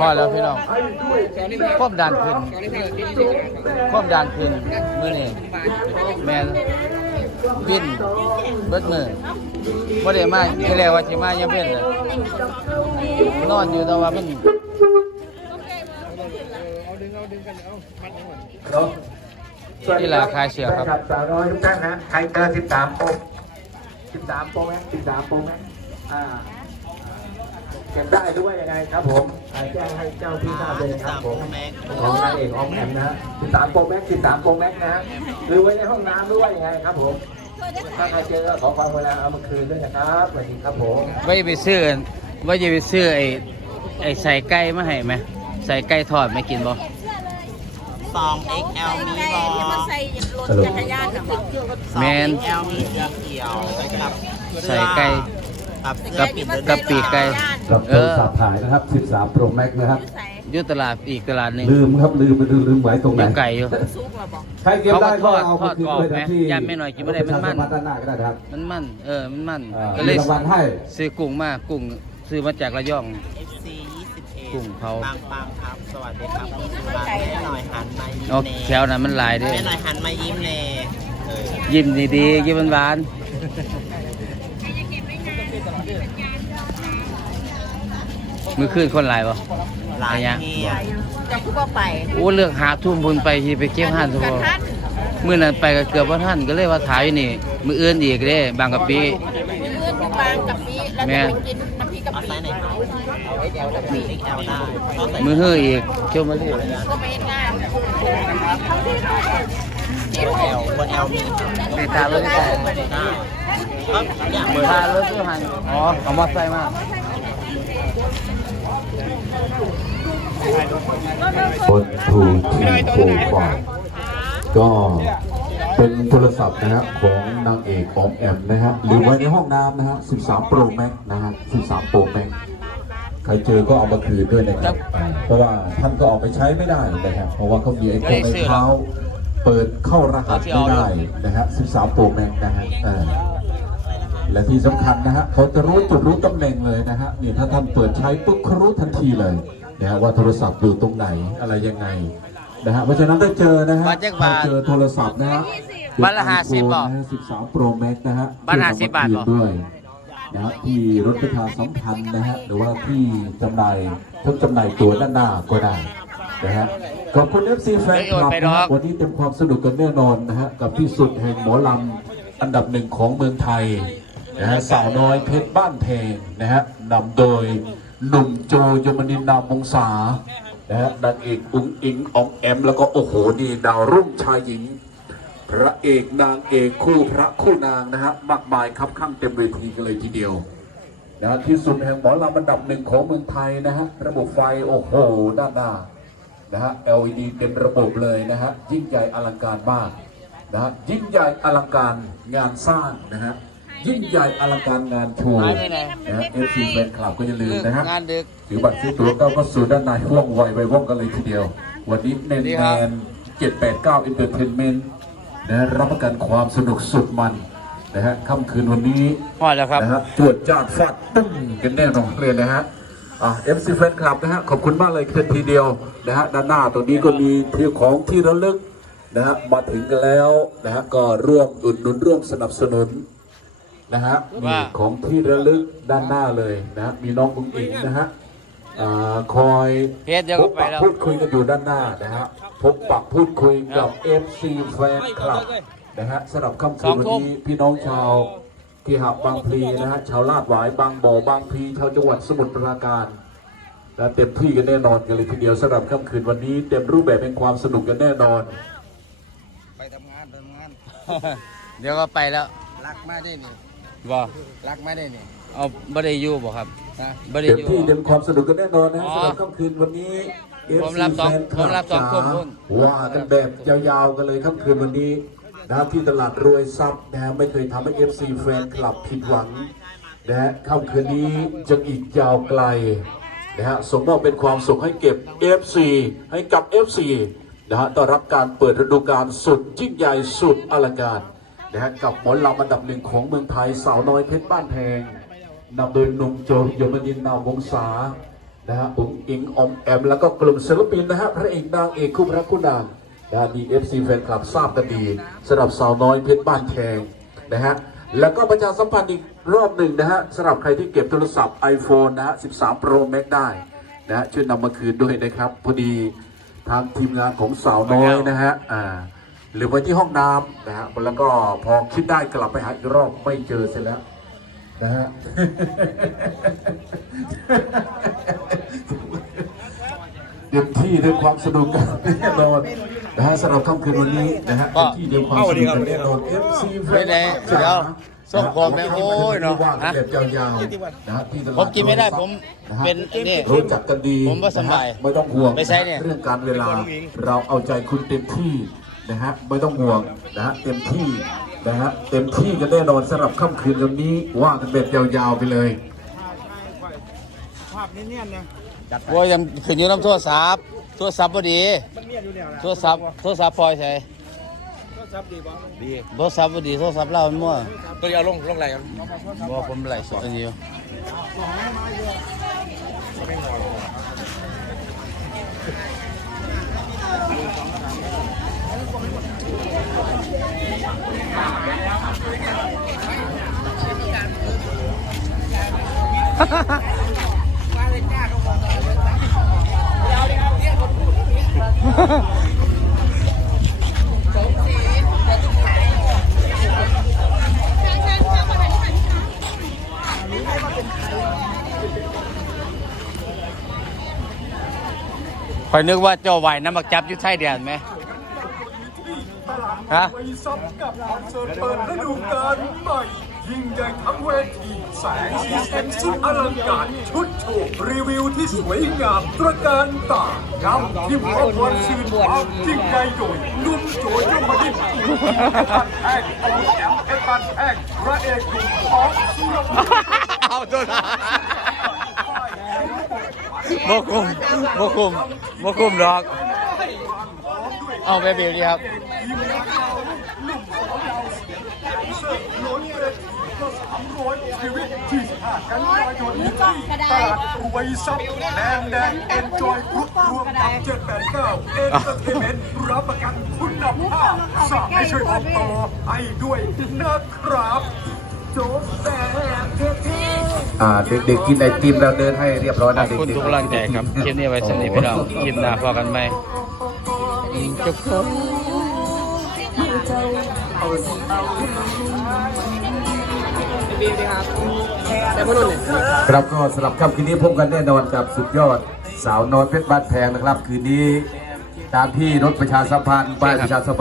พอแล้วพี่น้องความดันขึ้นความดันขึ้นเมื้อนี้แม่นดิ้นเบิดมือบ่ได้มาที่แรกว่าสิมายามเว้นน่ะนอนอยู่แต่ว่ามันครับที่ราคาเชียครับสาวน้อยทุกท่านนะใครเกิน13 โปร13 โปรแม็ก13 โปรแม็กอ่า เก็บได้ด้วยยังไงครับผมอ่าแจ้งให้เจ้าที่ทราบเลยนะครับผมของนายเอกออมแอมนะฮะ13โปรแม็ก13โปรแม็กนะฮะหรือไว้ในห้องน้ำด้วยยังไงครับผมถ้าใครเจอก็ขอความเวลาเอามาคืนด้วยนะครับสวัสดีครับผมว่าจะไปซื้อว่าจะไปซื้อไอ้ไอ้ใส่ไก่มาให้ไหมใส่ไก่ทอดไม่กินบ่สอง XL มีบอที่มันใส่รถจักรยานน่ะบอกสองแมน XL มีสีเขียวกับใส่ไก่ กับกับกับปีกไก่ กับเอโทรอศัพท์ถ่ายนะครับ 13 Pro Max นะครับใส่อยุตลาดอีกตลาดหนึ่งลืมครับลืมไปดูลืมไว้ตรงไหน ยังไก่อยู่ ซุกเราบอกใครเก็บได้ก็เอาเขาไปก็ทอดคืนทอดเลยกรอบไหมนะที่ยันไม่หน่อยกินไม่ได้มันมัน ประชาสัพัธ์ด้านหน้าก็ได้นะครับมันมันเออมันมันอ่าก็มีเลยรางวัลให้ ซื้อกุ้งมากุ้งซื้อมาจากระยอง FC 21กลุ่มเขา ปังปังครับ สวัสดีครับคุณสุรัตน์แม่หน่อยหันมายิ้มเอาเน่แถวนั้นมันหลายเด้แม่หน่อยหันมายิ้มเน่เออยิ้มดีๆยิ้มหวานๆ มือขึ้นคนหลายบ่หลายอะไรเงี้ยเนี่ยจะพูดว่าไปโอ้เลือกหาทุ่มพุนไปที่ไปเก็บหันทุกกคระนทันมื่อนั้นไปก็เกือบว่าท่านก็เลยว่าถ่ายอยู่นี่ มืออื่นอีกเด้บางกะปิเลื่อนที่บางกับปีแล้วจะไปกินน้ำพริกกับเอาปีไซส์ไหนครับ XL ได้เอาไซส์มือเฮืออีกเจ้ามาเรียกก็ไม่งาม L บน L มีตีตาเลยตาได้ก็อย่างเบอร์ตาเลยตัวหันอ๋อเอามาใส่มา บนทูทีโฟบอร์ก็เป็นโทรศัพท์นะฮะของนางเอกของแอมนะฮะหรือไว้ในห้องน้ำนะฮะ 13 Pro Max นะฮะ 13 Pro Max ใครเจอก็เอามาคืนด้วยนะครับ เพราะว่าท่านก็เอาไปใช้ไม่ได้นะครับ เพราะว่าเขามีไอ้ตัวไอ้เท้า เปิดเข้ารหัสไม่ได้นะฮะ 13 Pro Max นะฮะและที่สำคัญนะฮะเขาจะรู้จุดรู้ตำแหน่งเลยนะฮะนี่ถ้าท่านเปิดใช้ปุ๊บเขารู้ทันทีเลย นะฮะว่าโทรศัพท์อยู่ตรงไหนอะไรยังไงนะฮะเพราะฉะนั้นถ้าเจอนะฮะบัตรจักถ้าบาทเจอโทรศัพท์นะฮะบัตรละ50บาทนะฮะ13 Pro Max นะฮะบัตร50บาทเหรอด้วยนะฮะที่รถประชาสัมพันธ์นะฮะหรือว่าที่จำหน่ายทั้งจำหน่ายตัวด้านหน้าก็ได้นะฮะขอบคุณ FC แฟนคลับนะฮะวันนี้เต็มความสนุกกันแน่นอนนะฮะกับที่สุดแห่งหมอลำอันดับหนึ่งของเมืองไทยนะฮะสาวน้อยเพชรบ้านเพลงนะฮะนำโดย หนุ่มโจยมนินนามวงศานะฮะนางเอกอุ้งอิงอองแอม แล้วก็โอ้โหนี่ดาวรุ่งชายหญิง พระเอกนางเอกคู่พระคู่นางนะฮะมากมายครับข้างเต็มเวทีกันเลยทีเดียวนะฮะที่สุดแห่งหมอลำอันดับหนึ่งของเมืองไทยนะฮะระบบไฟโอ้โหด้านหน้านะฮะ LED เต็มระบบเลยนะฮะยิ่งใหญ่อลังการมากนะฮะยิ่งใหญ่อลังการงานสร้างนะฮะ ยิ่งใหญ่อลังการงานโชว์หายไปไหน นะฮะ FC แฟนคลับก็อย่าลืมนะฮะ งานดึก ถือบัตรซื้อตั๋วก้าวเข้าสู่ด้านในว่องไวไปว่องกันเลยทีเดียว วันนี้เน้นดีแมครับน789 Entertainment นะฮะรับประกันความสนุกสุดมันนะฮะค่ำคืนวันนี้ พอแล้วครับ นะฮะจวดจาดฟาดตึ้งกันแน่นอนเลยนะฮะอะ FC แฟนคลับนะฮะขอบคุณมากเลยเพียงทีเดียวนะฮะด้านหน้าตรงนี้ก็มีเที่ยวของที่ระลึกนะฮะมาถึงกันแล้วนะฮะก็ร่วมอุดหนุนร่วมสนับสนุน นะฮะมีว่าของที่ระลึกด้านหน้าเลยนะฮะมีน้องกุ้งอิงนะฮะอ่าคอยเพจเดี๋ยวพก็บไปปะแล้ว พูดคุยกันอยู่ด้านหน้านะฮะพบปะพูดคุยกับ FC แฟนคลับนะฮะสำหรับค่ำคืนวันนี้พี่น้องชาวที่หับบางพลีนะฮะชาวลาดหวายบางบ่อบางพลีชาวจังหวัดสมุทรปราการนะเต็มที่กันแน่นอนกันเลยทีเดียวสำหรับค่ำคืนวันนี้ เต็มรูปแบบเป็นความสนุกกันแน่นอน ไปทำงานไปทำงาน เดี๋ยวก็ไปแล้ว รักมาได้นี่ บ่รักมาได้นี่เอาบ่ได้อยู่บ่ครับนะบ่ได้เต็มอยู่ ที่เต็มความสนุกกันแน่นอนนะอ๋อสำหรับค่ำคืนวันนี้ ผมรับสอง FC แฟนคผมรับสองคนพุ่น ว่ากันแบบยาวๆกันเลยค่ำคืนวันนี้นะครับที่ตลาดรวยทรัพย์นะฮะไม่เคยทำให้ FC แฟนคลับผิดหวังนะฮะค่ำคืนนี้จะอีกยาวไกลนะฮะสมมอบเป็นความสุขให้เก็บ FC ให้กับ FC นะฮะต้อนรับการเปิดฤดูกาลสุดยิ่งใหญ่สุดอลังการ นะฮะกับหมอลำอันดับหนึ่งของเมืองไทยสาวน้อยเพชรบ้านแพงนำโดยหนุ่มโจยมนินนาวงศานะฮะอุ๋งอิงออมแอม แล้วก็กลุ่มศิลปินนะฮะพระเอกนางเอกคู่พระคุณนางนะฮะมีเอฟซีแฟนคลับทราบกันดีสำหรับสาวน้อยเพชรบ้านแพงนะฮะแล้วก็ประชาสัมพันธ์อีกรอบหนึ่งนะฮะสำหรับใครที่เก็บโทรศัพท์ iPhone นะฮะ 13 Pro Max ได้นะฮะช่วยนำมาคืนด้วยนะครับ พอดีทางทีมงานของสาวน้อยนะฮะอ่า หรือไว้ที่ห้องน้ำนะฮะแล้วก็พอคิดได้กลับไปหาอีกรอบไม่เจอเสร็จแล้วนะฮะเต็มที่ด้วยความสนุกกันแน่นอนนะฮะสำหรับค่ำคืนวันนี้นะฮะเต็มที่ด้วยความสนุกกันแน่นอน FC แฟไม่นได้เดี๋ยวส้มโคมแม่โอ้ยเนาะว่างฮะแบบยาวๆนะฮะที่ตลาดผมกินไม่ได้ผมะฮะเป็นนี่รู้จักกันดีผมว่าสบายนะฮะไม่ต้องห่วงไม่ใช่เนี่ยเรื่องการเวลา เราเอาใจคุณเต็มที่ นะฮะไม่ต้องห่วงนะฮะเต็มที่นะฮะเต็มที่กันแน่นอนสำหรับค่ำคืนวันนี้ว่ากันแบบยาวๆไปเลยโอ้ยยังขึ้นอยู่น้ำโทรศัพท์โทรศัพท์พอดีโทรศัพท์โทรศัพท์พลอยใช่โทรศัพท์ดีบ่ดีโทรศัพท์พอดีโทรศัพท์เรามันมั่วตัวเอาลงลงไหลกันบ่ผมไหลฟ์สดอันนี้ คอยนึกว่าเจ้าไหวน้ำมักจับอยู่ไทยแดนไหมฮะ ไปซับกับคอนเสิร์ตเปิดฤดูกาลใหม่ ยิ่งใหญ่ทั้งเวทีแสงสีเสียงสุดอลังการชุดโชว์รีวิวที่สวยงามตระการตานำที่มอบความชื่นความยิ่งใหญ่โดยนุ่มโจยมดินพันแท่งเอาแอมเพชรพันแท่งพระเอกหนุ่มของสุรพลเอาตัวละโมกุมโมกุมโมกุมดอก เอาไปเบลดีครับทีมงานเราหนุ่มสาวดาวเสียงแดนเซอร์ล้นเวทีก็สามร้อยชีวิตที่15กันยายนนี้ที่ตลาดรวยซับแดงแดงเอ็นจอยกรุ๊ปรวมกับ789เอ็นเตอร์เทนเมนต์รับประกันคุณภาพสากให้ช่วยบอกต่อให้ด้วยนะครับโจ๊กแดงเท่ๆอ่าเด็กๆกินไอติมแล้วเดินให้เรียบร้อยขอนะบเด็กคุณๆทุกกำลังใจครับคลิปนี้ไว้สนิทพี่น้องคลิปหน้าพอกันไหม จุ๊บครับก็สำหรับค่ำคืนนี้พบกันแน่นอนกับสุดยอด สาวนอนเพชรบ้านแพงนะครับ คืนนี้ตามที่รถประชาสัมพันธ์ป้ายประชาสัมพันธ์